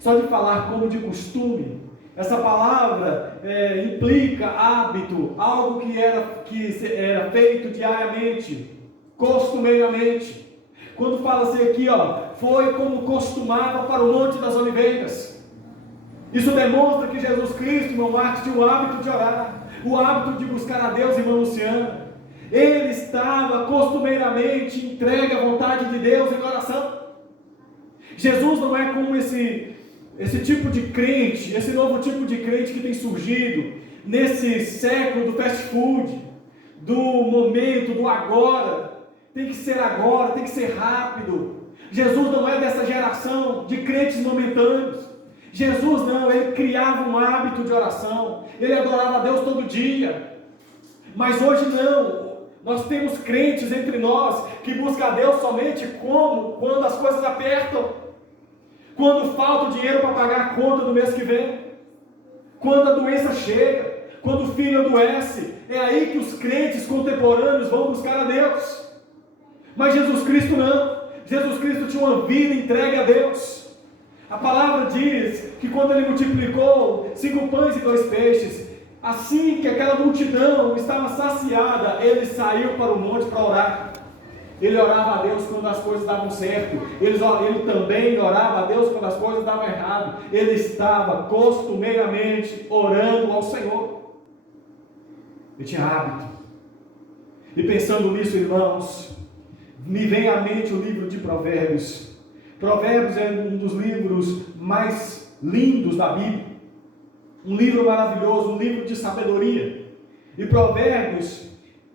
só de falar como de costume. Essa palavra implica hábito, algo que era feito diariamente, costumeiramente. Quando fala assim aqui, foi como costumava para o Monte das Oliveiras. Isso demonstra que Jesus Cristo, irmão Marcos, tinha o hábito de orar, o hábito de buscar a Deus, irmã Luciana. Ele estava costumeiramente entregue à vontade de Deus em oração. Jesus não é como esse tipo de crente, esse novo tipo de crente que tem surgido nesse século do fast food, do momento, do agora. Tem que ser agora, tem que ser rápido. Jesus não é dessa geração de crentes momentâneos. Jesus não, ele criava um hábito de oração, ele adorava a Deus todo dia. Mas hoje não. Nós temos crentes entre nós que buscam a Deus somente quando as coisas apertam, quando falta o dinheiro para pagar a conta do mês que vem, quando a doença chega, quando o filho adoece. É aí que os crentes contemporâneos vão buscar a Deus. Mas Jesus Cristo não. Jesus Cristo tinha uma vida entregue a Deus. A palavra diz que quando ele multiplicou 5 pães e 2 peixes, assim que aquela multidão estava saciada, ele saiu para o monte para orar. Ele orava a Deus quando as coisas davam certo. Ele também orava a Deus quando as coisas davam errado. Ele estava costumeiramente orando ao Senhor. Ele tinha hábito. E pensando nisso, irmãos, me vem à mente o livro de Provérbios. Provérbios é um dos livros mais lindos da Bíblia. Um livro maravilhoso, um livro de sabedoria. E Provérbios,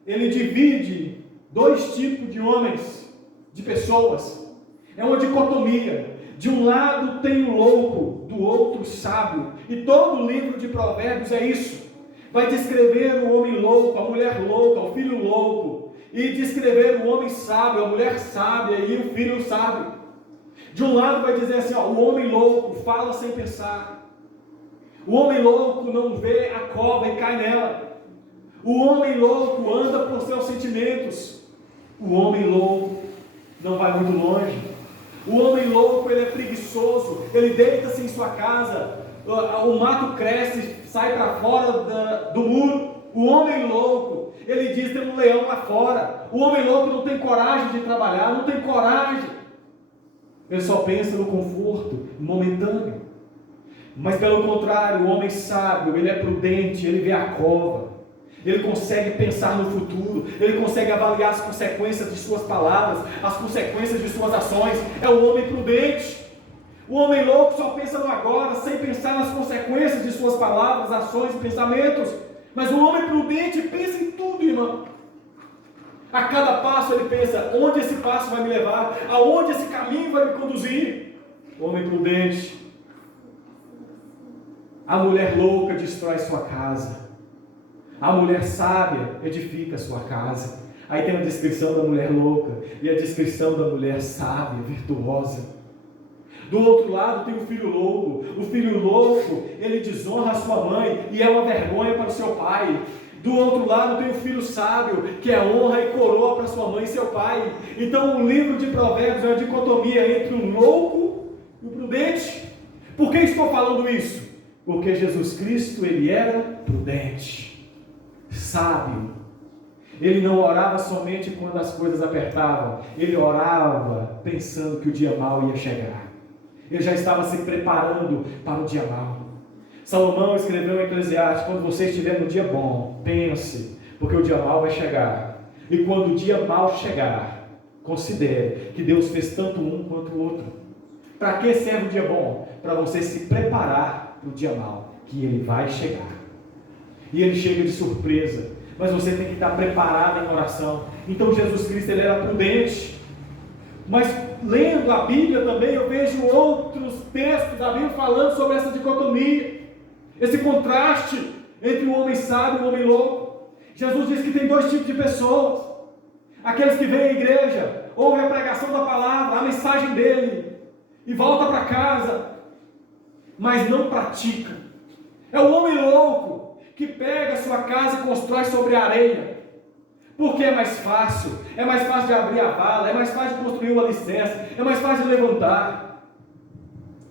ele divide 2 tipos de homens, de pessoas. É uma dicotomia. De um lado tem o louco, do outro o sábio. E todo o livro de Provérbios é isso. Vai descrever o homem louco, a mulher louca, o filho louco. E descrever o homem sábio, a mulher sábia e o filho sábio. De um lado vai dizer assim, o homem louco fala sem pensar. O homem louco não vê a cobra e cai nela. O homem louco anda por seus sentimentos. O homem louco não vai muito longe. O homem louco, ele é preguiçoso. Ele deita-se em sua casa. O mato cresce, sai para fora do muro. O homem louco, ele diz, tem um leão lá fora. O homem louco não tem coragem de trabalhar, não tem coragem. Ele só pensa no conforto momentâneo. Mas pelo contrário, o homem sábio, ele é prudente, ele vê a cova, ele consegue pensar no futuro, ele consegue avaliar as consequências de suas palavras, as consequências de suas ações. É o homem prudente. O homem louco só pensa no agora, sem pensar nas consequências de suas palavras, ações e pensamentos. Mas o homem prudente pensa em tudo, irmão. A cada passo ele pensa, onde esse passo vai me levar? Aonde esse caminho vai me conduzir? O homem prudente. A mulher louca destrói sua casa. A mulher sábia edifica sua casa. Aí tem a descrição da mulher louca e a descrição da mulher sábia, virtuosa. Do outro lado tem o filho louco. O filho louco, ele desonra a sua mãe e é uma vergonha para o seu pai. Do outro lado tem o filho sábio, que é honra e coroa para sua mãe e seu pai. Então o livro de Provérbios é uma dicotomia entre o louco e o prudente. Por que estou falando isso? Porque Jesus Cristo, ele era prudente, sábio. Ele não orava somente quando as coisas apertavam. Ele orava pensando que o dia mau ia chegar. Ele já estava se preparando para o dia mau. Salomão escreveu em Eclesiastes, quando você estiver no dia bom, pense, porque o dia mau vai chegar. E quando o dia mau chegar, considere que Deus fez tanto um quanto o outro. Para que serve o dia bom? Para você se preparar para o dia mau, que ele vai chegar. E ele chega de surpresa, mas você tem que estar preparado em oração. Então Jesus Cristo, ele era prudente. Mas lendo a Bíblia também, eu vejo outros textos da Bíblia falando sobre essa dicotomia, esse contraste entre o homem sábio e o homem louco. Jesus diz que tem 2 tipos de pessoas: aqueles que vêm à igreja, ouvem a pregação da palavra, a mensagem dele, e voltam para casa, mas não praticam. É o homem louco que pega a sua casa e constrói sobre a areia, porque é mais fácil de abrir a vala, é mais fácil de construir o alicerce, é mais fácil de levantar.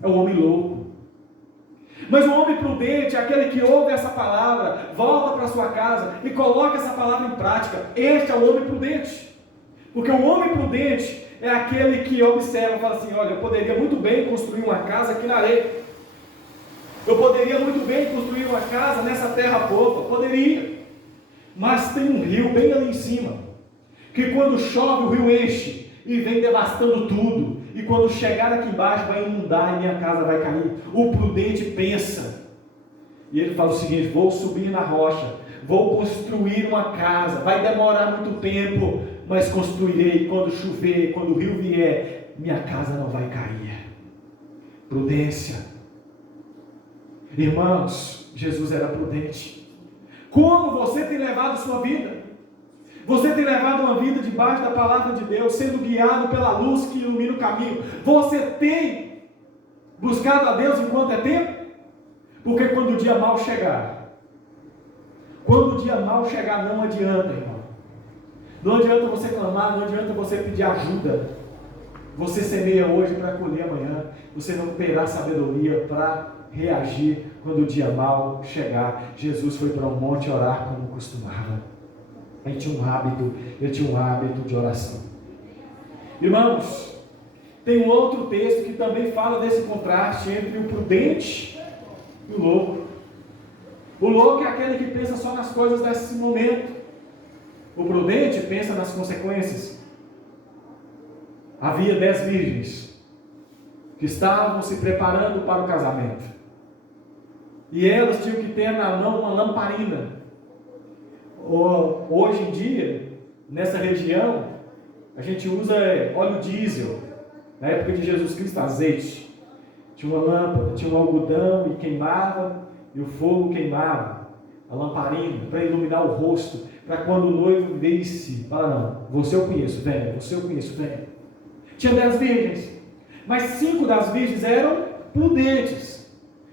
É o homem louco. Mas o homem prudente é aquele que ouve essa palavra, volta para sua casa e coloca essa palavra em prática. Este é o homem prudente. Porque o homem prudente é aquele que observa e fala assim: olha, eu poderia muito bem construir uma casa aqui na areia. Eu poderia muito bem construir uma casa nessa terra fofa. Poderia. Mas tem um rio bem ali em cima, que quando chove o rio enche e vem devastando tudo. E quando chegar aqui embaixo vai inundar e minha casa vai cair. O prudente pensa. E ele fala o seguinte: vou subir na rocha, vou construir uma casa. Vai demorar muito tempo, mas construirei. Quando chover, quando o rio vier, minha casa não vai cair. Prudência. Irmãos, Jesus era prudente. Como você tem levado sua vida? Você tem levado uma vida debaixo da palavra de Deus, sendo guiado pela luz que ilumina o caminho. Você tem buscado a Deus enquanto é tempo? Porque quando o dia mal chegar, não adianta, irmão. Não adianta você clamar, não adianta você pedir ajuda. Você semeia hoje para colher amanhã. Você não terá sabedoria para reagir quando o dia mal chegar. Jesus foi para o monte orar como costumava. Ele tinha um hábito de oração. Irmãos, tem um outro texto que também fala desse contraste entre o prudente e o louco. O louco é aquele que pensa só nas coisas desse momento. O prudente pensa nas consequências. Havia 10 virgens que estavam se preparando para o casamento. E elas tinham que ter na mão uma lamparina. Hoje em dia, nessa região, a gente usa óleo diesel. Na época de Jesus Cristo, azeite. Tinha uma lâmpada, tinha um algodão e queimava, e o fogo queimava a lamparina para iluminar o rosto, para quando o noivo visse, fala: não, você eu conheço, venha, você eu conheço, venha. Tinha 10 virgens, mas 5 das virgens eram prudentes.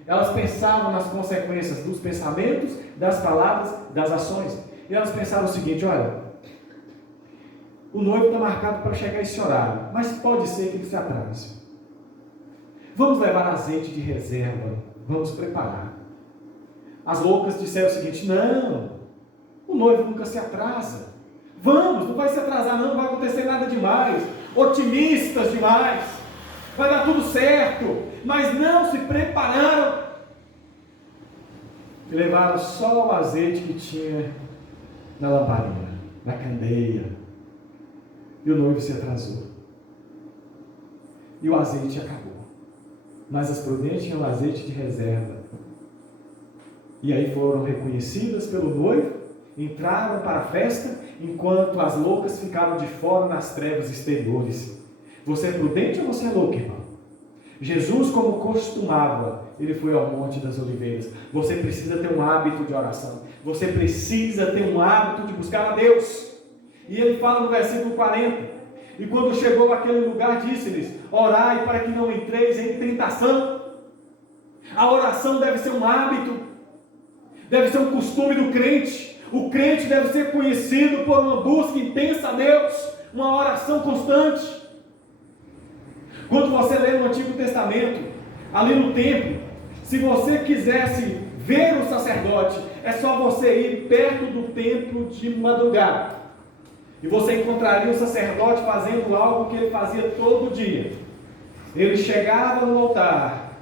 Elas pensavam nas consequências dos pensamentos, das palavras, das ações. E elas pensaram o seguinte: olha, o noivo está marcado para chegar esse horário, mas pode ser que ele se atrase. Vamos levar azeite de reserva, vamos preparar. As loucas disseram o seguinte: não, o noivo nunca se atrasa. Vamos, não vai se atrasar não vai acontecer nada demais. Otimistas demais, vai dar tudo certo. Mas não se prepararam e levaram só o azeite que tinha na lamparina, na candeia. E o noivo se atrasou. E o azeite acabou. Mas as prudentes tinham azeite de reserva. E aí foram reconhecidas pelo noivo, entraram para a festa, enquanto as loucas ficaram de fora nas trevas exteriores. Você é prudente ou você é louco, irmão? Jesus, como costumava, ele foi ao Monte das Oliveiras. Você precisa ter um hábito de oração. Você precisa ter um hábito de buscar a Deus. E ele fala no versículo 40: e quando chegou àquele lugar, disse-lhes: orai para que não entreis em tentação. A oração deve ser um hábito, deve ser um costume do crente. O crente deve ser conhecido por uma busca intensa a Deus, uma oração constante. Quando você lê no Antigo Testamento, ali no templo, se você quisesse ver o sacerdote, é só você ir perto do templo de madrugada, e você encontraria o sacerdote fazendo algo que ele fazia todo dia. Ele chegava no altar,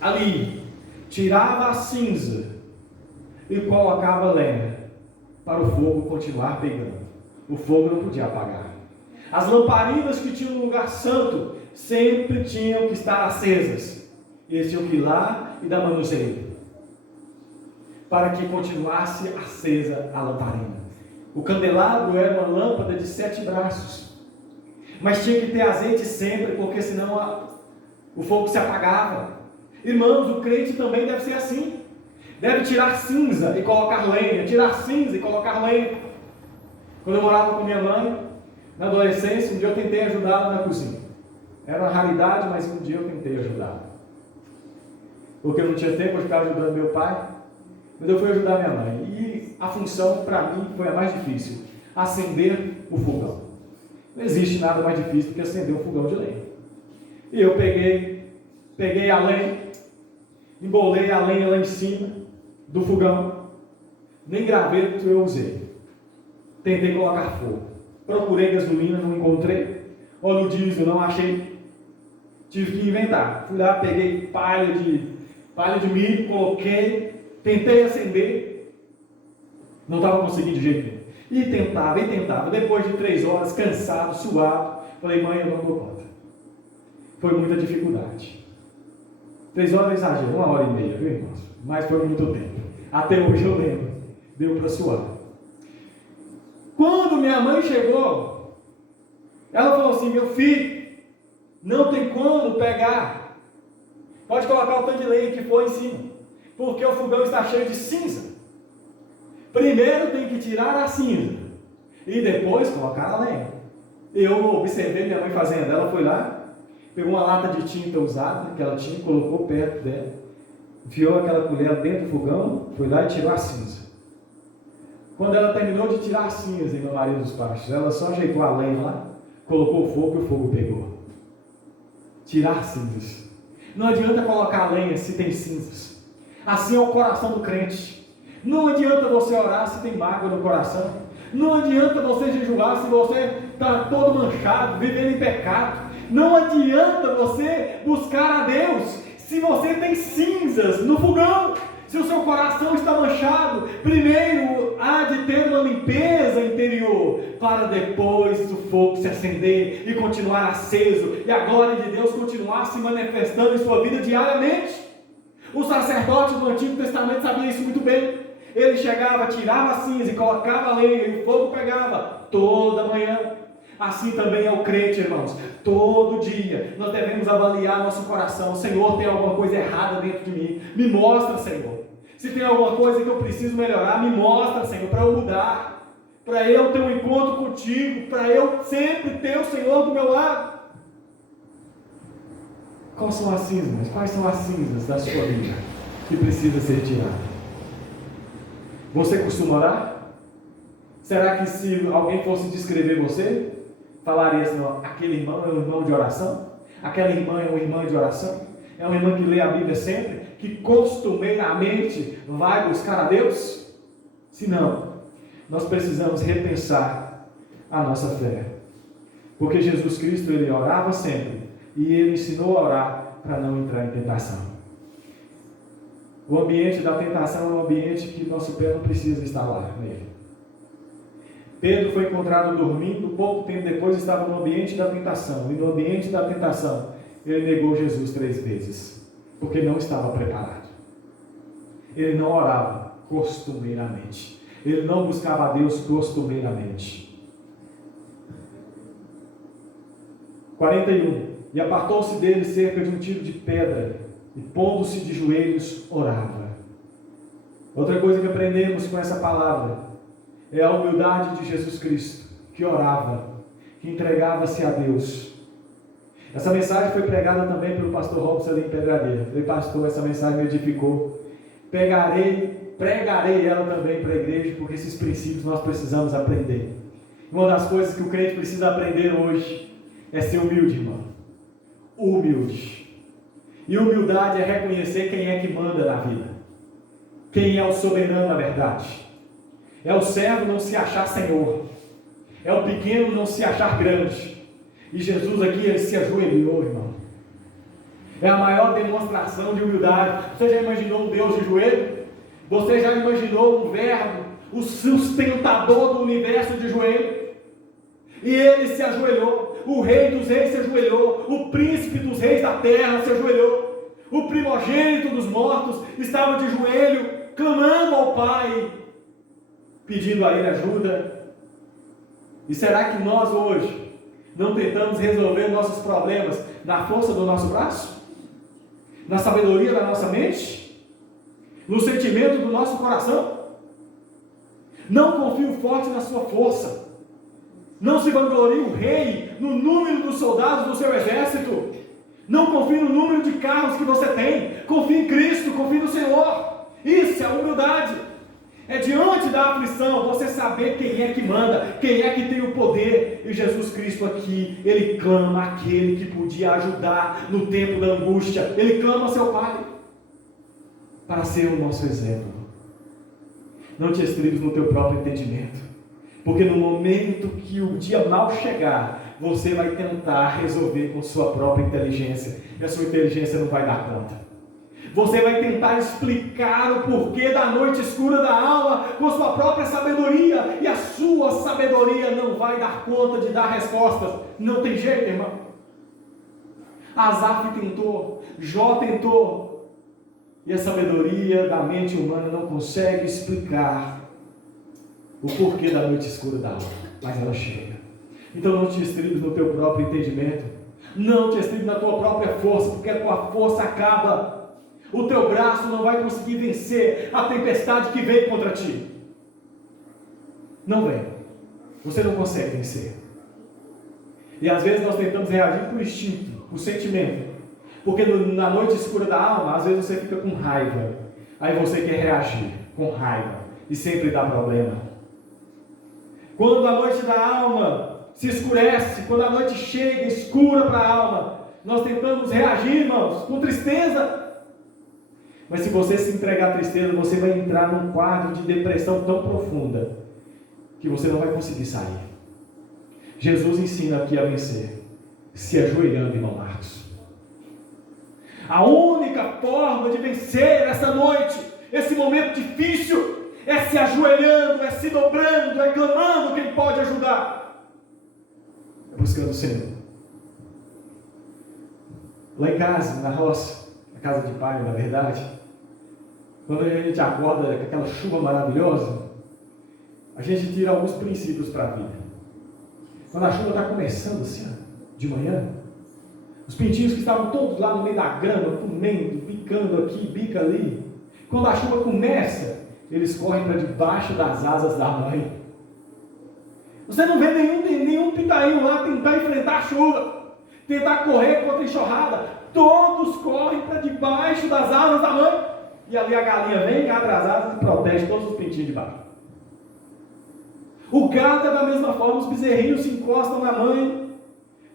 ali, tirava a cinza e colocava lenha para o fogo continuar pegando. O fogo não podia apagar. As lamparinas que tinham no lugar santo sempre tinham que estar acesas. Eles tinham que ir lá e dar manuseio, para que continuasse acesa a lamparina. O candelabro era uma lâmpada de 7 braços, mas tinha que ter azeite sempre, porque senão o fogo se apagava. Irmãos, o crente também deve ser assim. Deve tirar cinza e colocar lenha, tirar cinza e colocar lenha. Quando eu morava com minha mãe, na adolescência, um dia eu tentei ajudá-la na cozinha. Era uma raridade, mas um dia eu tentei ajudá-la. Porque eu não tinha tempo, eu ficava ajudando meu pai, mas eu fui ajudar minha mãe. E a função, para mim, foi a mais difícil: acender o fogão. Não existe nada mais difícil do que acender um fogão de lenha. E eu peguei a lenha, embolei a lenha lá em cima do fogão, nem graveto eu usei. Tentei colocar fogo. Procurei gasolina, não encontrei. Óleo diesel, não achei. Tive que inventar. Fui lá, peguei palha de milho, coloquei, tentei acender. Não estava conseguindo de jeito nenhum. E tentava. Depois de 3 horas, cansado, suado, falei, mãe, eu não dou conta. Foi muita dificuldade. 3 horas é exagero, 1h30, viu, irmãos? Mas foi muito tempo. Até hoje eu lembro. Deu para suar. Quando minha mãe chegou, ela falou assim, meu filho, não tem como pegar. Pode colocar o tanto de lenha que for em cima, porque o fogão está cheio de cinza. Primeiro tem que tirar a cinza e depois colocar a lenha. Eu observei minha mãe fazendo. Ela foi lá, pegou uma lata de tinta usada que ela tinha, colocou perto dela, enfiou aquela colher dentro do fogão, foi lá e tirou a cinza. Quando ela terminou de tirar a cinza em meu marido dos Pastos, ela só ajeitou a lenha lá, colocou o fogo e o fogo pegou. Tirar cinzas. Não adianta colocar a lenha se tem cinzas. Assim é o coração do crente. Não adianta você orar se tem mágoa no coração. Não adianta você jejuar se você está todo manchado, vivendo em pecado. Não adianta você buscar a Deus se você tem cinzas no fogão. Se o seu coração está manchado, primeiro há de ter uma limpeza interior, para depois o fogo se acender e continuar aceso, e a glória de Deus continuar se manifestando em sua vida diariamente. O sacerdote do Antigo Testamento sabia isso muito bem. Ele chegava, tirava a cinza e colocava a lenha, e o fogo pegava toda manhã. Assim também é o crente, irmãos. Todo dia nós devemos avaliar nosso coração. Senhor, tem alguma coisa errada dentro de mim? Me mostra, Senhor. Se tem alguma coisa que eu preciso melhorar, me mostra, Senhor, para eu mudar. Para eu ter um encontro contigo. Para eu sempre ter o Senhor do meu lado. Quais são as cinzas? Quais são as cinzas da sua vida que precisa ser tirada? Você costuma orar? Será que se alguém fosse descrever você, falaria assim, ó, aquele irmão é um irmão de oração? Aquela irmã é uma irmã de oração? É uma irmã que lê a Bíblia sempre? Que costumeiramente vai buscar a Deus? Se não, nós precisamos repensar a nossa fé. Porque Jesus Cristo, ele orava sempre. E ele ensinou a orar para não entrar em tentação. O ambiente da tentação é um ambiente que nosso pé não precisa estar lá nele. Pedro foi encontrado dormindo, pouco tempo depois estava no ambiente da tentação. E no ambiente da tentação, ele negou Jesus 3 vezes. Porque não estava preparado. Ele não orava costumeiramente. Ele não buscava a Deus costumeiramente. 41. E apartou-se dele cerca de um tiro de pedra, e pondo-se de joelhos, orava. Outra coisa que aprendemos com essa palavra é a humildade de Jesus Cristo, que orava, que entregava-se a Deus. Essa mensagem foi pregada também pelo pastor Robson ali em Pedradeira. Falei, pastor, essa mensagem me edificou. Pregarei ela também para a igreja, porque esses princípios nós precisamos aprender. Uma das coisas que o crente precisa aprender hoje é ser humilde, irmão. Humilde. E humildade é reconhecer quem é que manda na vida. Quem é o soberano na verdade. É o servo não se achar senhor. É o pequeno não se achar grande. E Jesus aqui, ele se ajoelhou, irmão. É a maior demonstração de humildade. Você já imaginou um Deus de joelho? Você já imaginou um verbo, o sustentador do universo de joelho? E ele se ajoelhou. O rei dos reis se ajoelhou. O príncipe dos reis da terra se ajoelhou. O primogênito dos mortos estava de joelho, clamando ao Pai, pedindo a ele ajuda. E será que nós hoje não tentamos resolver nossos problemas na força do nosso braço? Na sabedoria da nossa mente? No sentimento do nosso coração? Não confie forte na sua força. Não se vanglorie o rei no número dos soldados do seu exército. Não confie no número de carros que você tem. Confie em Cristo, confie no Senhor. Isso é humildade. É diante da aflição você saber quem é que manda, quem é que tem o poder. E Jesus Cristo aqui, ele clama aquele que podia ajudar no tempo da angústia. Ele clama ao seu Pai. para ser o nosso exemplo. Não te estribes no teu próprio entendimento, porque no momento que o dia mal chegar, você vai tentar resolver com sua própria inteligência, e a sua inteligência não vai dar conta. Você vai tentar explicar o porquê da noite escura da alma com sua própria sabedoria, e a sua sabedoria não vai dar conta de dar respostas. Não tem jeito, irmão. Asaf tentou, Jó tentou, e a sabedoria da mente humana não consegue explicar o porquê da noite escura da alma, mas ela chega. Então não te estribes no teu próprio entendimento, não te estribes na tua própria força, porque a tua força acaba. O teu braço não vai conseguir vencer a tempestade que veio contra ti. Não vem. Você não consegue vencer. E às vezes nós tentamos reagir por instinto, por sentimento. Porque na noite escura da alma, às vezes você fica com raiva. Aí você quer reagir com raiva. E sempre dá problema. Quando a noite da alma se escurece, quando a noite chega escura para a alma, nós tentamos reagir, irmãos, com tristeza. Mas se você se entregar à tristeza, você vai entrar num quadro de depressão tão profunda que você não vai conseguir sair. Jesus ensina aqui a vencer, se ajoelhando, irmão Marcos. A única forma de vencer essa noite, esse momento difícil, é se ajoelhando, é se dobrando, é clamando quem pode ajudar. É buscando o Senhor. Lá em casa, na roça, na casa de pai, na verdade, quando a gente acorda com aquela chuva maravilhosa, a gente tira alguns princípios para a vida. Quando a chuva está começando assim, de manhã, os pintinhos que estavam todos lá no meio da grama, comendo, picando aqui, bica ali, quando a chuva começa, eles correm para debaixo das asas da mãe. Você não vê nenhum pintainho lá tentar enfrentar a chuva, tentar correr contra a enxurrada. Todos correm para debaixo das asas da mãe. E ali a galinha vem, abre as asas e protege todos os pintinhos de baixo. O gado é da mesma forma, os bezerrinhos se encostam na mãe,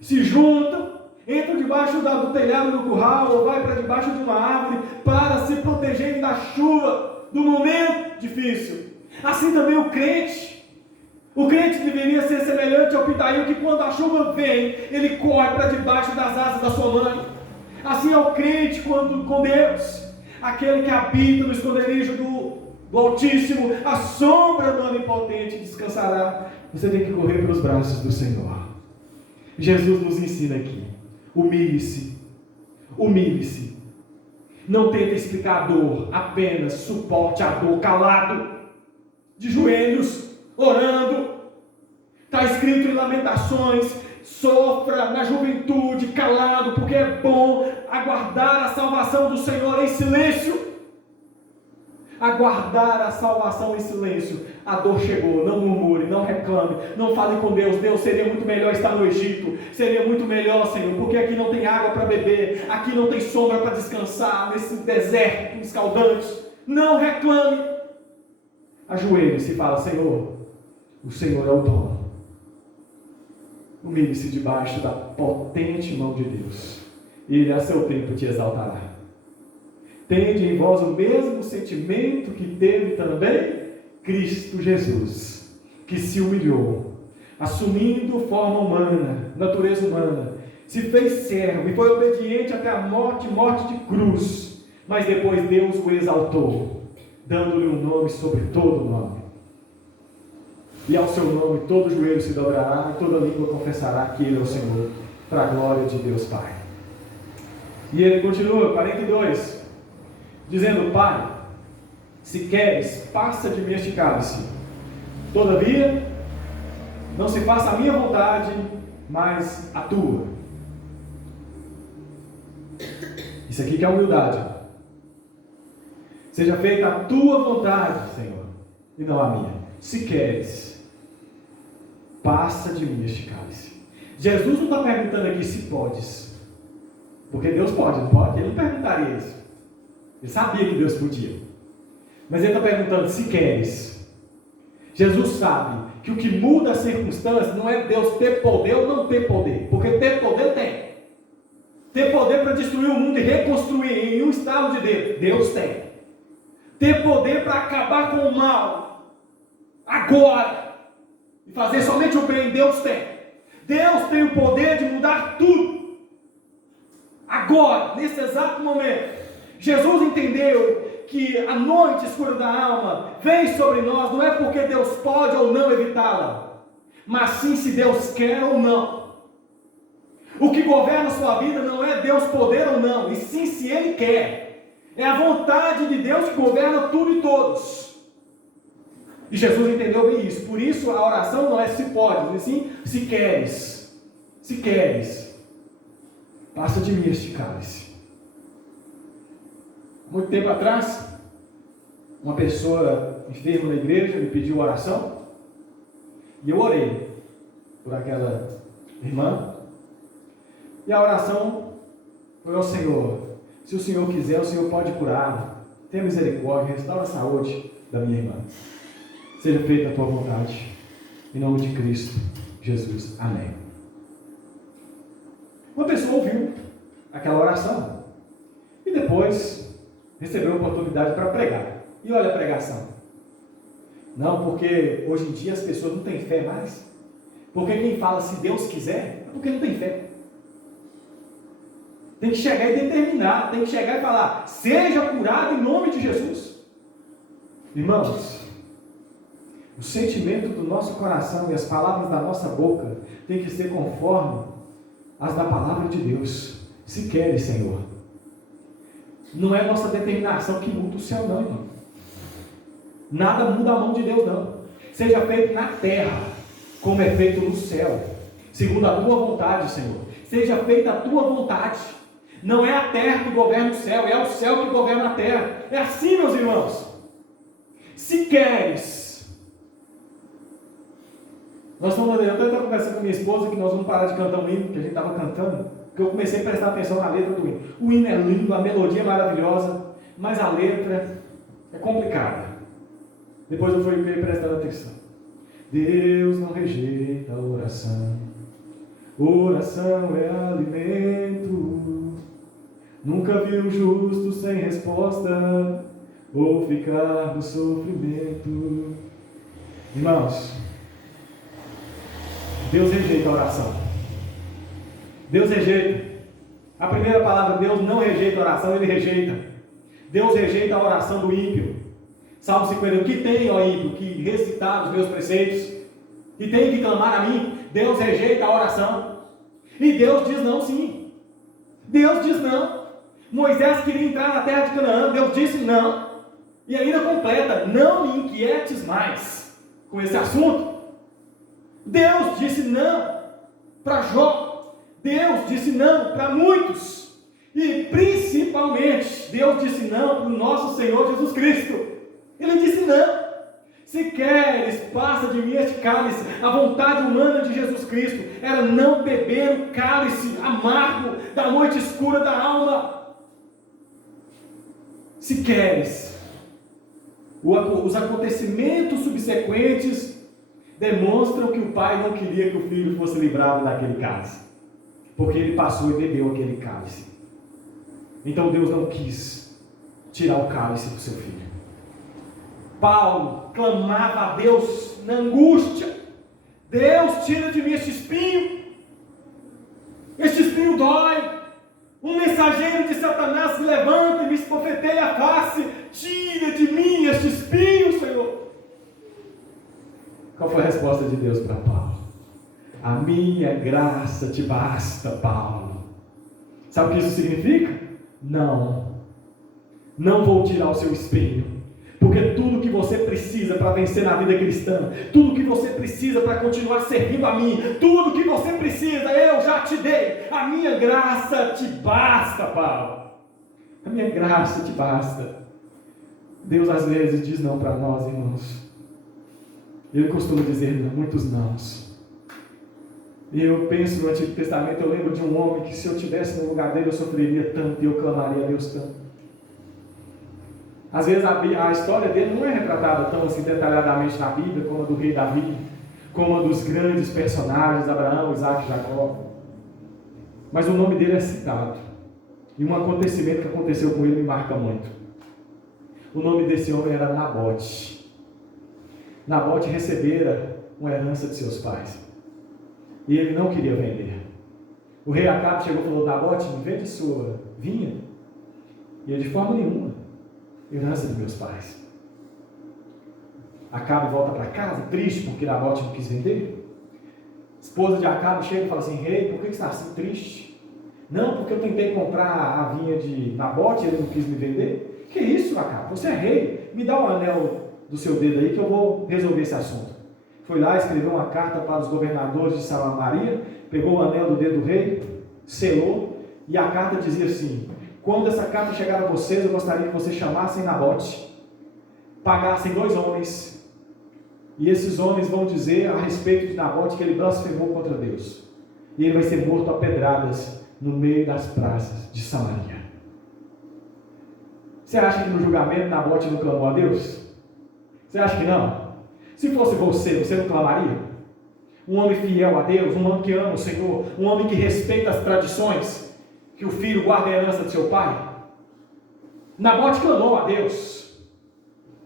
se juntam, entram debaixo do telhado do curral, ou vai para debaixo de uma árvore, para se protegerem da chuva, do momento difícil. Assim também o crente deveria ser semelhante ao pintainho que quando a chuva vem, ele corre para debaixo das asas da sua mãe. Assim é o crente com Deus. Aquele que habita no esconderijo do Altíssimo, a sombra do Onipotente descansará. Você tem que correr para os braços do Senhor. Jesus nos ensina aqui: humilhe-se, humilhe-se. Não tente explicar a dor, apenas suporte a dor calado, de joelhos, orando. Está escrito em Lamentações: sofra na juventude, calado, porque é bom aguardar a salvação do Senhor em silêncio. Aguardar a salvação em silêncio. A dor chegou, não murmure, não reclame, não fale com Deus. Deus, seria muito melhor estar no Egito, seria muito melhor, Senhor, porque aqui não tem água para beber, aqui não tem sombra para descansar, nesse deserto escaldante. Não reclame. Ajoelhe-se e fala: Senhor, o Senhor é o dono. Humilhe-se debaixo da potente mão de Deus, e Ele a seu tempo te exaltará. Tende em vós o mesmo sentimento que teve também Cristo Jesus, que se humilhou, assumindo forma humana, natureza humana, se fez servo e foi obediente até a morte de cruz, mas depois Deus o exaltou, dando-lhe um nome sobre todo nome. E ao seu nome todo joelho se dobrará e toda língua confessará que Ele é o Senhor, para a glória de Deus Pai. E ele continua, 42, dizendo: Pai, se queres, passa de mim este cálice. Todavia, não se faça a minha vontade, mas a tua. Isso aqui que é humildade. Seja feita a tua vontade, Senhor, e não a minha. Se queres, passa de mim este cálice. Jesus não está perguntando aqui se podes, porque Deus pode, não pode? Ele não perguntaria isso. Ele sabia que Deus podia. Mas ele está perguntando se queres. Jesus sabe que o que muda as circunstâncias não é Deus ter poder ou não ter poder, porque ter poder tem. Ter poder para destruir o mundo e reconstruir em um estado de Deus, Deus tem. ter poder para acabar com o mal, agora, e fazer somente o bem. Deus tem. Deus tem o poder de mudar tudo, agora, nesse exato momento. Jesus entendeu que a noite escura da alma vem sobre nós, não é porque Deus pode ou não evitá-la, mas sim se Deus quer ou não. O que governa a sua vida não é Deus poder ou não, e sim se Ele quer. É a vontade de Deus que governa tudo e todos. E Jesus entendeu bem isso. Por isso a oração não é se pode, mas sim se queres. Se queres, passa de mim este cálice. Muito tempo atrás, uma pessoa enferma na igreja me pediu oração, e eu orei por aquela irmã, e a oração foi ao Senhor: se o Senhor quiser, o Senhor pode curá-la, tenha misericórdia, restaura a saúde da minha irmã, seja feita a tua vontade, em nome de Cristo Jesus, amém. Uma pessoa ouviu aquela oração, e depois recebeu a oportunidade para pregar. E olha a pregação. Não, porque hoje em dia as pessoas não têm fé mais. Porque quem fala se Deus quiser, é porque não tem fé. Tem que chegar e determinar, tem que chegar e falar: seja curado em nome de Jesus. Irmãos, o sentimento do nosso coração e as palavras da nossa boca tem que ser conforme as da palavra de Deus. Se queres, Senhor. Não é nossa determinação que muda o céu, não, irmão. Nada muda a mão de Deus, não. Seja feito na terra, como é feito no céu, segundo a tua vontade, Senhor. Seja feita a tua vontade. Não é a terra que governa o céu, é o céu que governa a terra. É assim, meus irmãos. Se queres. Eu até estava conversando com minha esposa que nós vamos parar de cantar um hino que a gente estava cantando. Porque eu comecei a prestar atenção na letra do hino. O hino é lindo, a melodia é maravilhosa, mas a letra é complicada. Depois eu fui prestando atenção. Deus não rejeita a oração. Oração é alimento. Nunca vi um justo sem resposta ou ficar no sofrimento. Irmãos, Deus rejeita a oração. Deus rejeita. A primeira palavra, Deus não rejeita a oração, Ele rejeita. Deus rejeita a oração do ímpio. Salmo 51, que tem, ó ímpio, que recitar os meus preceitos, que tem que clamar a mim. Deus rejeita a oração. E Deus diz não, sim. Deus diz não. Moisés queria entrar na terra de Canaã, Deus disse não. E ainda completa: não me inquietes mais com esse assunto. Deus disse não para Jó. Deus disse não para muitos. E principalmente, Deus disse não para o nosso Senhor Jesus Cristo. Ele disse não. Se queres, passa de mim este cálice. A vontade humana de Jesus Cristo era não beber o cálice amargo da noite escura da alma. Se queres. Os acontecimentos subsequentes demonstram que o pai não queria que o filho fosse livrado daquele cálice, porque ele passou e bebeu aquele cálice. Então Deus não quis tirar o cálice do seu filho. Paulo clamava a Deus na angústia: Deus, tira de mim este espinho. Este espinho dói. Um mensageiro de Satanás se levanta e me esbofeteia a face. Tira de mim este espinho, Senhor. Qual foi a resposta de Deus para Paulo? A minha graça te basta, Paulo. Sabe o que isso significa? Não vou tirar o seu espinho. Porque tudo que você precisa para vencer na vida cristã, tudo que você precisa para continuar servindo a mim, tudo que você precisa, eu já te dei. A minha graça te basta, Paulo. A minha graça te basta. Deus às vezes diz não para nós, irmãos. Eu costumo dizer não, muitos nãos. E eu penso no Antigo Testamento, eu lembro de um homem que, se eu estivesse no lugar dele, eu sofreria tanto e eu clamaria a Deus tanto. Às vezes a história dele não é retratada tão assim detalhadamente na Bíblia, como a do rei Davi, como a dos grandes personagens, Abraão, Isaac e Jacó. Mas o nome dele é citado. E um acontecimento que aconteceu com ele me marca muito. O nome desse homem era Nabote. Nabote recebera uma herança de seus pais. E ele não queria vender. O rei Acabe chegou e falou: Nabote, me vende sua vinha. E ele, de forma nenhuma, herança dos meus pais. Acabe volta para casa, triste, porque Nabote não quis vender. A esposa de Acabe chega e fala assim: rei, por que você está assim triste? Não, porque eu tentei comprar a vinha de Nabote e ele não quis me vender. Que isso, Acabe? Você é rei. Me dá um anel do seu dedo aí que eu vou resolver esse assunto. Foi lá, escreveu uma carta para os governadores de Samaria, pegou o anel do dedo do rei, selou, e a carta dizia assim: quando essa carta chegar a vocês, eu gostaria que vocês chamassem Nabote, pagassem 2 homens, e esses homens vão dizer a respeito de Nabote que ele blasfemou contra Deus, e ele vai ser morto a pedradas no meio das praças de Samaria. Você acha que no julgamento Nabote não clamou a Deus? Você acha que não? Se fosse você não clamaria? Um homem fiel a Deus, um homem que ama o Senhor, um homem que respeita as tradições, que o filho guarda a herança de seu pai. Nabote clamou a Deus,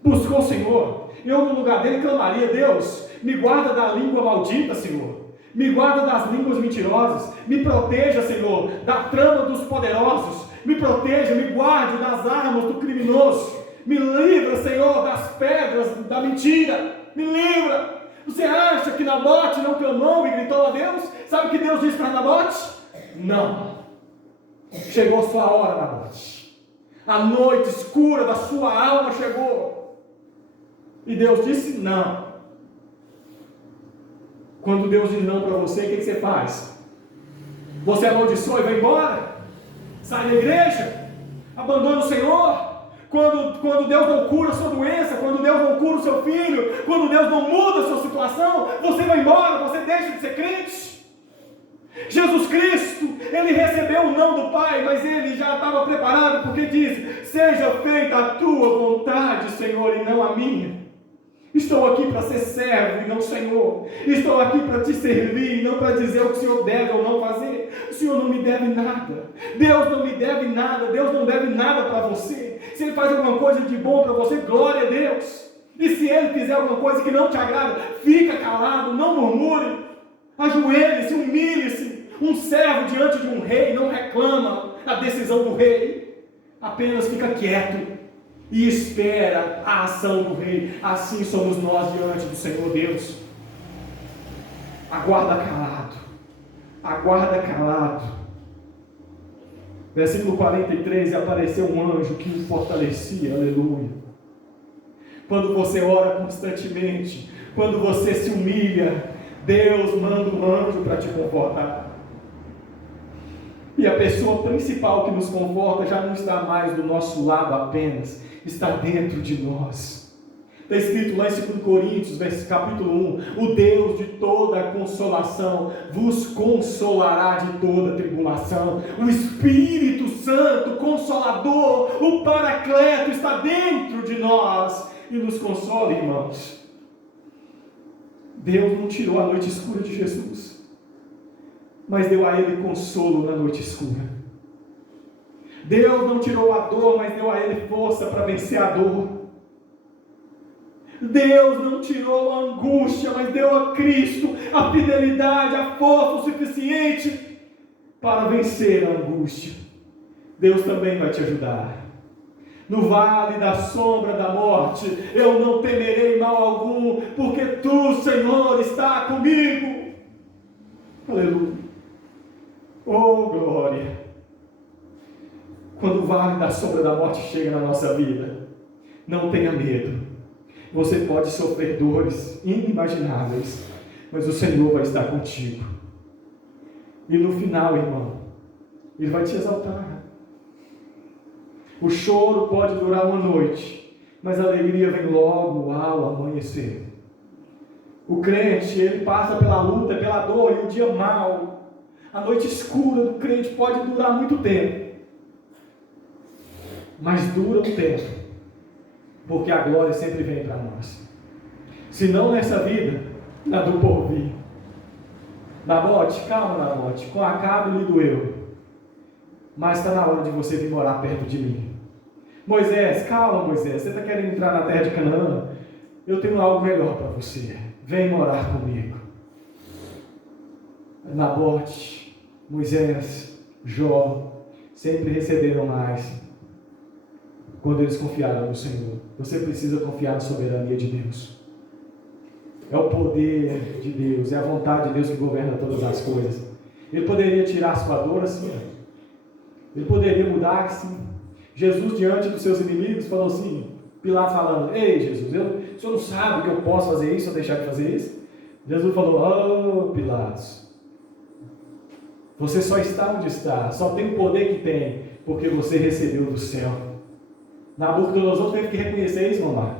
buscou o Senhor. Eu no lugar dele clamaria: Deus, me guarda da língua maldita, Senhor. Me guarda das línguas mentirosas. Me proteja, Senhor, da trama dos poderosos. Me proteja, me guarde das armas do criminoso. Me livra, Senhor, das pedras da mentira. Me livra. Você acha que Nabote não clamou e gritou a Deus? Sabe o que Deus disse para Nabote? Não. Chegou sua hora, Nabote. A noite escura da sua alma chegou. E Deus disse não. Quando Deus diz não para você, o que você faz? Você amaldiçoa e vai embora? Sai da igreja? Abandona o Senhor? Quando Deus não cura a sua doença, quando Deus não cura o seu filho, quando Deus não muda a sua situação, você vai embora, você deixa de ser crente. Jesus Cristo, ele recebeu o não do Pai, mas ele já estava preparado, porque disse: seja feita a tua vontade, Senhor, e não a minha. Estou aqui para ser servo e não Senhor. Estou aqui para te servir e não para dizer o que o Senhor deve ou não fazer. O Senhor não me deve nada. Deus não me deve nada. Deus não deve nada para você. Se Ele faz alguma coisa de bom para você, glória a Deus. E se Ele fizer alguma coisa que não te agrada, fica calado, não murmure. Ajoelhe-se, humilhe-se. Um servo diante de um rei não reclama a decisão do rei. Apenas fica quieto e espera a ação do rei. Assim somos nós diante do Senhor Deus. Aguarda calado. Aguarda calado. Versículo 43: e apareceu um anjo que o fortalecia. Aleluia. Quando você ora constantemente, quando você se humilha, Deus manda um anjo para te confortar. E a pessoa principal que nos conforta já não está mais do nosso lado apenas, está dentro de nós. Está escrito lá em 2 Coríntios, capítulo 1: o Deus de toda consolação vos consolará de toda tribulação. O Espírito Santo, Consolador, o Paracleto, está dentro de nós e nos consola, irmãos. Deus não tirou a noite escura de Jesus, mas deu a Ele consolo na noite escura. Deus não tirou a dor, mas deu a Ele força para vencer a dor. Deus não tirou a angústia, mas deu a Cristo a fidelidade, a força o suficiente para vencer a angústia. Deus também vai te ajudar. No vale da sombra da morte, eu não temerei mal algum, porque Tu, Senhor, está comigo. Aleluia. Oh, glória! Quando o vale da sombra da morte chega na nossa vida, não tenha medo. Você pode sofrer dores inimagináveis, mas o Senhor vai estar contigo. E no final, irmão, Ele vai te exaltar. O choro pode durar uma noite, mas a alegria vem logo ao amanhecer. O crente, ele passa pela luta, pela dor e o dia mau. A noite escura do crente pode durar muito tempo, mas dura um tempo, porque a glória sempre vem para nós. Se não nessa vida, na do porvir. Nabote, calma, Nabote, com Acabe lhe doeu, mas está na hora de você vir morar perto de mim. Moisés, calma Moisés, você está querendo entrar na terra de Canaã? Eu tenho algo melhor para você. Vem morar comigo. Nabote, Moisés, Jó, sempre receberam mais quando eles confiaram no Senhor. Você precisa confiar na soberania de Deus. É o poder de Deus, é a vontade de Deus que governa todas as coisas. Ele poderia tirar a sua dor assim, ele poderia mudar assim. Jesus, diante dos seus inimigos, falou assim, Pilatos falando, ei Jesus, o senhor não sabe que eu posso fazer isso ou deixar de fazer isso? Jesus falou, Pilatos, você só está onde está, só tem o poder que tem, porque você recebeu do céu. Nabucodonosor teve que reconhecer isso, mamãe,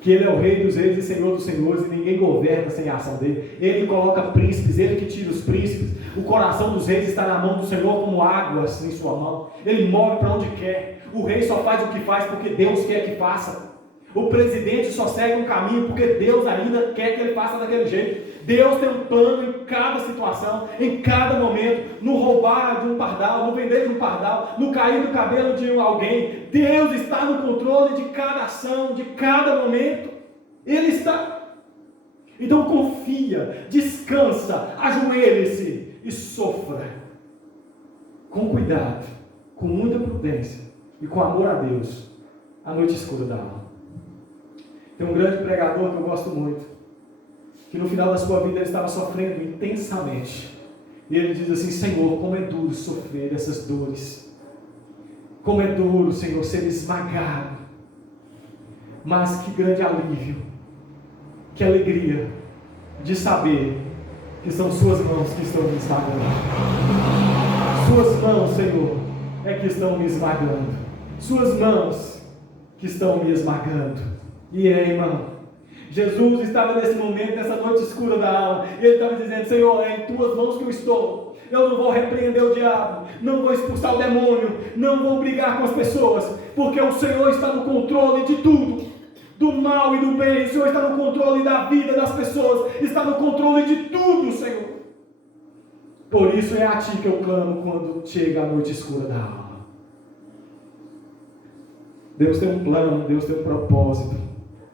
que ele é o rei dos reis e senhor dos senhores, e ninguém governa sem a ação dele. Ele coloca príncipes, ele que tira os príncipes. O coração dos reis está na mão do Senhor como águas em sua mão. Ele move para onde quer. O rei só faz o que faz porque Deus quer que faça. O presidente só segue um caminho porque Deus ainda quer que ele faça daquele jeito. Deus tem um plano em cada situação, em cada momento. No roubar de um pardal, no vender de um pardal, no cair do cabelo de alguém. Deus está no controle de cada ação, de cada momento. Ele está. Então confia, descansa, ajoelhe-se e sofra. Com cuidado, com muita prudência e com amor a Deus, a noite escura da alma. Tem um grande pregador que eu gosto muito, que no final da sua vida ele estava sofrendo intensamente. E ele diz assim, Senhor, como é duro sofrer essas dores. Como é duro, Senhor, ser esmagado. Mas que grande alívio, que alegria de saber que são suas mãos que estão me esmagando. Suas mãos, Senhor, é que estão me esmagando. Suas mãos que estão me esmagando. E irmão, Jesus estava nesse momento, nessa noite escura da alma, ele estava dizendo, Senhor, é em tuas mãos que eu estou. Eu não vou repreender o diabo, não vou expulsar o demônio, não vou brigar com as pessoas, porque o Senhor está no controle de tudo, do mal e do bem. O Senhor está no controle da vida das pessoas, está no controle de tudo, Senhor. Por isso é a Ti que eu clamo quando chega a noite escura da alma. Deus tem um plano, Deus tem um propósito.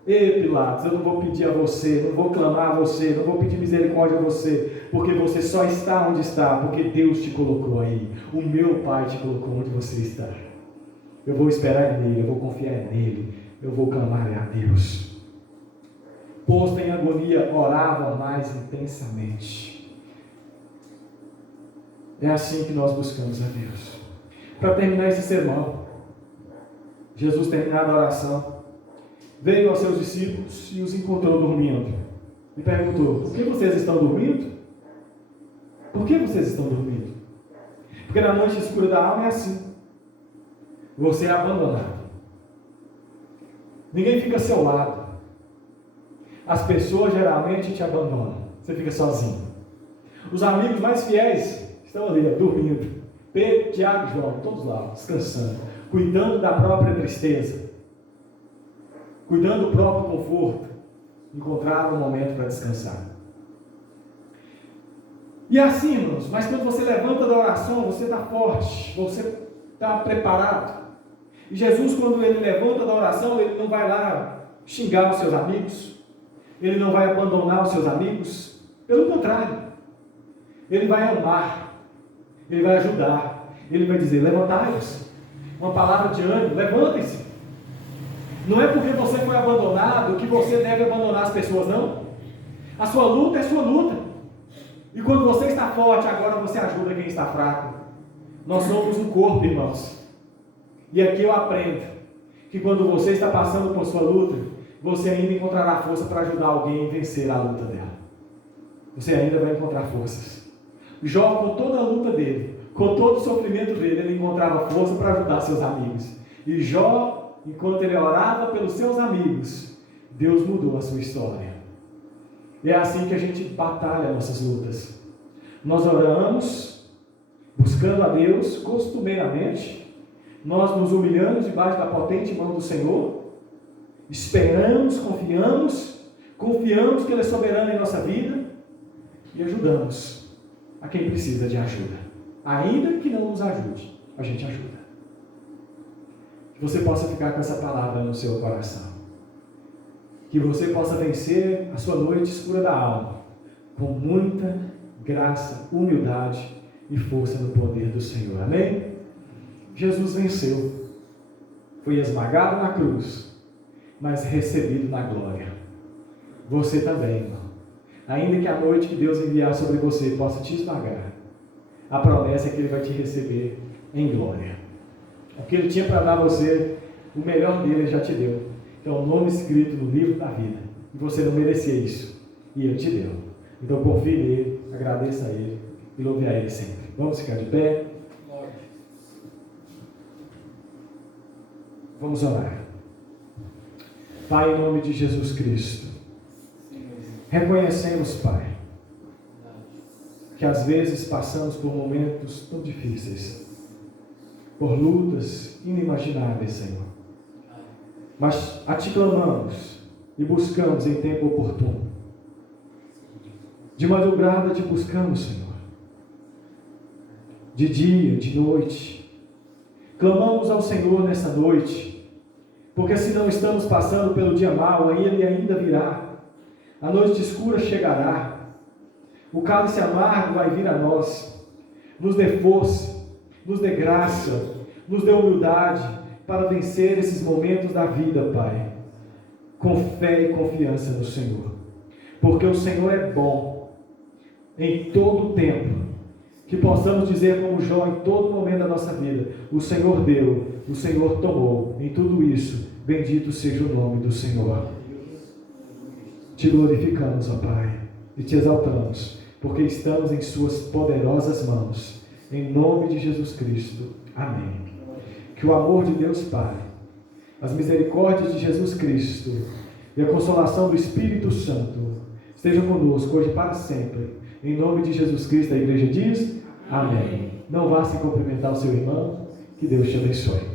Ei, Pilatos, eu não vou pedir a você, não vou clamar a você, não vou pedir misericórdia a você, porque você só está onde está, porque Deus te colocou aí. O meu Pai te colocou onde você está. Eu vou esperar nele, eu vou confiar nele, eu vou clamar a Deus. Posto em agonia, orava mais intensamente. É assim que nós buscamos a Deus. Para terminar esse sermão, Jesus, terminada a oração, veio aos seus discípulos e os encontrou dormindo. E perguntou, por que vocês estão dormindo? Por que vocês estão dormindo? Porque na noite escura da alma é assim. Você é abandonado. Ninguém fica ao seu lado. As pessoas geralmente te abandonam. Você fica sozinho. Os amigos mais fiéis estão ali, dormindo. Pedro, Tiago e João, todos lá, descansando. Cuidando da própria tristeza. Cuidando do próprio conforto, encontraram um momento para descansar. E assim, irmãos, mas quando você levanta da oração, você está forte, você está preparado. E Jesus, quando ele levanta da oração, ele não vai lá xingar os seus amigos, ele não vai abandonar os seus amigos, pelo contrário, ele vai amar, ele vai ajudar, ele vai dizer, levantai-vos, uma palavra de ânimo, levantem-se. Não é porque você foi abandonado que você deve abandonar as pessoas, não. A sua luta é sua luta. E quando você está forte, agora você ajuda quem está fraco. Nós somos um corpo, irmãos. E aqui eu aprendo que quando você está passando por sua luta, você ainda encontrará força para ajudar alguém a vencer a luta dela. Você ainda vai encontrar forças. Jó, com toda a luta dele, com todo o sofrimento dele, ele encontrava força para ajudar seus amigos. E Jó, enquanto ele orava pelos seus amigos, Deus mudou a sua história. E é assim que a gente batalha nossas lutas. Nós oramos, buscando a Deus costumeiramente, nós nos humilhamos debaixo da potente mão do Senhor, esperamos, confiamos que Ele é soberano em nossa vida e ajudamos a quem precisa de ajuda. Ainda que não nos ajude, a gente ajuda. você possa ficar com essa palavra no seu coração. Que você possa vencer a sua noite escura da alma, com muita graça, humildade e força no poder do Senhor. Amém? Jesus venceu. Foi esmagado na cruz, mas recebido na glória. Você também, irmão. Ainda que a noite que Deus enviar sobre você possa te esmagar, a promessa é que Ele vai te receber em glória. O que Ele tinha para dar a você, o melhor dele Ele já te deu. É o nome escrito no livro da vida. E você não merecia isso. E Ele te deu. Então confie nele, agradeça a Ele e louve a Ele sempre. Vamos ficar de pé. Vamos orar. Pai, em nome de Jesus Cristo, reconhecemos, Pai, que às vezes passamos por momentos tão difíceis, por lutas inimagináveis, Senhor. Mas a Ti clamamos e buscamos em tempo oportuno. De madrugada Te buscamos, Senhor. De dia, de noite. Clamamos ao Senhor nessa noite, porque se não estamos passando pelo dia mau, Ele ainda virá. A noite escura chegará. O cálice amargo vai vir a nós. Nos dê força, nos dê graça, nos dê humildade para vencer esses momentos da vida, Pai, com fé e confiança no Senhor, porque o Senhor é bom em todo o tempo, que possamos dizer como Jó em todo momento da nossa vida: o Senhor deu, o Senhor tomou, em tudo isso, bendito seja o nome do Senhor. Te glorificamos, ó Pai, e te exaltamos, porque estamos em suas poderosas mãos, em nome de Jesus Cristo, amém. Que o amor de Deus Pai, as misericórdias de Jesus Cristo e a consolação do Espírito Santo estejam conosco hoje e para sempre. Em nome de Jesus Cristo, a igreja diz: amém. Não vá se cumprimentar o seu irmão. Que Deus te abençoe.